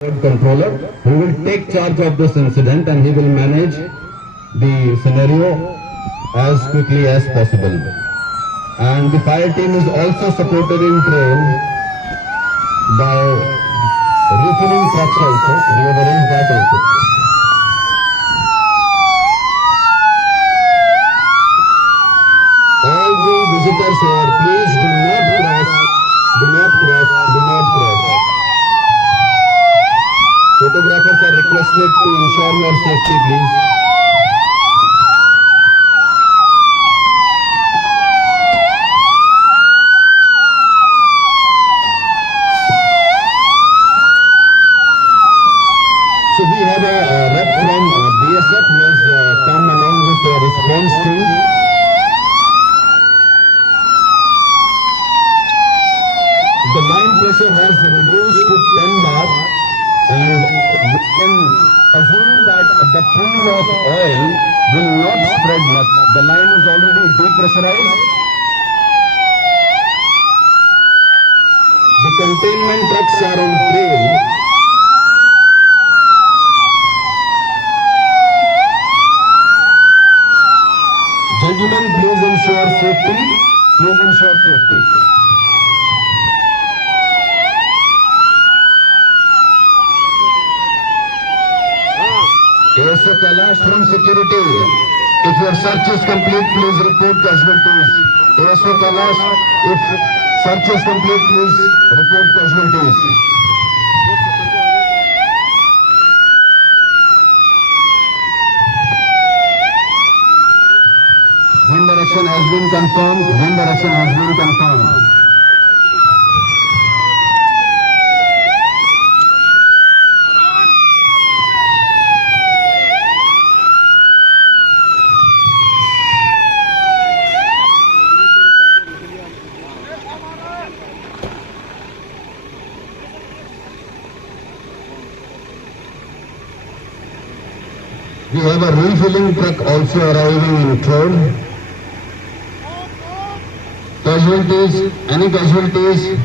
controller who will take charge of this incident and he will manage the scenario as quickly as possible. And the fire team is also supported in train by refilling trucks also. We have arranged that also. All the visitors here, please do not cross, do not cross, do not cross. Photographers are requested to ensure your safety, please. So we have a rep from BSF who has come along with a response team. The line pressure has reduced to 10 bar. And we can assume that the pool of oil will not spread much. The line is already depressurized. The containment trucks are on trail. Gentlemen, please ensure safety. Please ensure safety. ASO Kailash from security. If your search is complete, please report casualties. ASO Kailash, if search is complete, please report casualties. Wind direction has been confirmed. Wind direction has been confirmed. We have a refilling truck also arriving in Trode. Casualties, any casualties,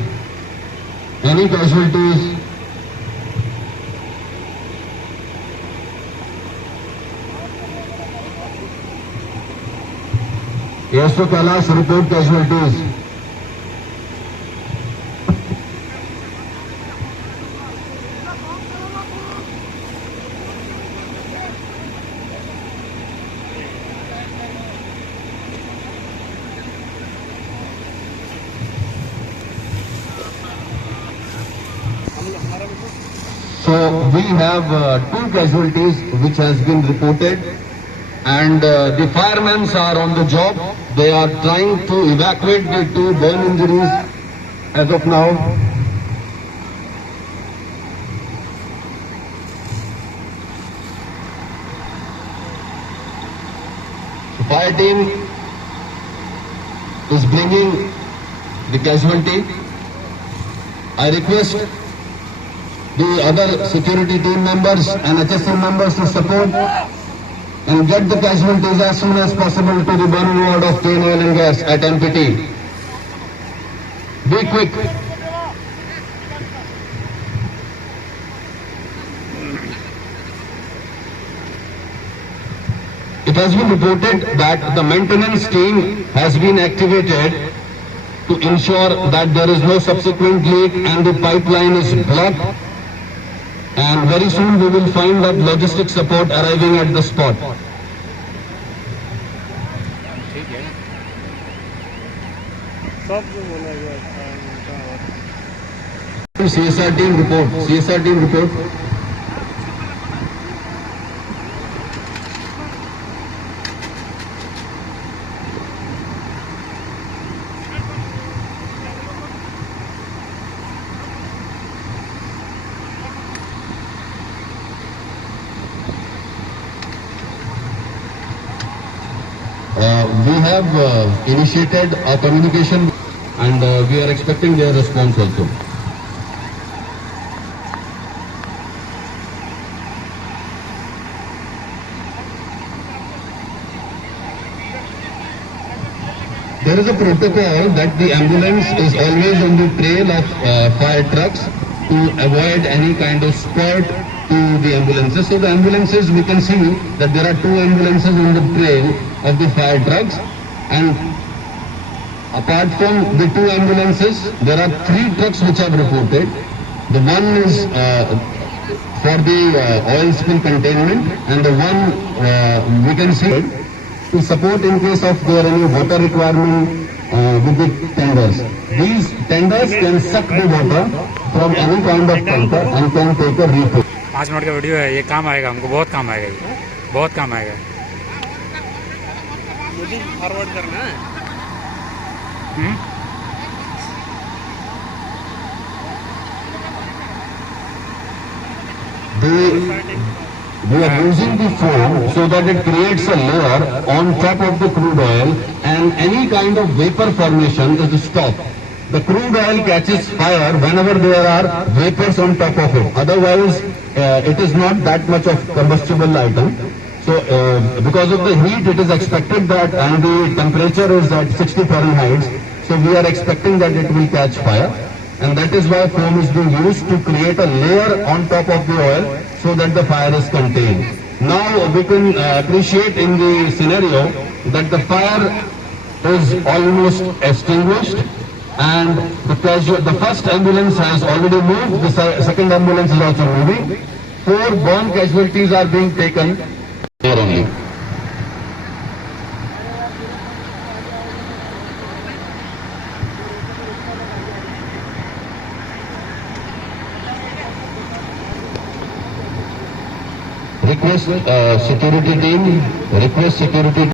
any casualties. ASO Kailash, report casualties. So we have two casualties which has been reported, and the firemen are on the job. They are trying to evacuate the two burn injuries as of now. The fire team is bringing the casualty. I request the other security team members and HSM members to support and get the casualties as soon as possible to the burning ward of Kane Oil and Gas at MPT. Be quick. It has been reported that the maintenance team has been activated to ensure that there is no subsequent leak and the pipeline is blocked. And very soon we will find that logistic support arriving at the spot. CSR team report. CSR team report. We have initiated a communication and we are expecting their response also. There is a protocol that the ambulance is always on the trail of fire trucks to avoid any kind of spurt to the ambulances. So the ambulances, we can see that there are 2 ambulances on the trail of the fire trucks, and apart from the 2 ambulances, there are 3 trucks which have reported. The one is for the oil spill containment, and the one we can see to support in case of there any water requirement with the tenders. These tenders can suck the water from any kind of tanker and can take a refill. 5 minute का video है ये, काम आएगा हमको, बहुत काम आएगा ये, बहुत काम आएगा। मुझे फॉरवर्ड करना है। We are using the foam so that it creates a layer on top of the crude oil, and any kind of vapor formation is stopped. The crude oil catches fire whenever there are vapors on top of it. Otherwise, it is not that much of combustible item. So, because of the heat, it is expected that, and the temperature is at 60 Fahrenheit. So, we are expecting that it will catch fire. And that is why foam is being used to create a layer on top of the oil so that the fire is contained. Now we can appreciate in the scenario that the fire is almost extinguished, and the first ambulance has already moved, the second ambulance is also moving. 4 burn casualties are being taken here only. Request security team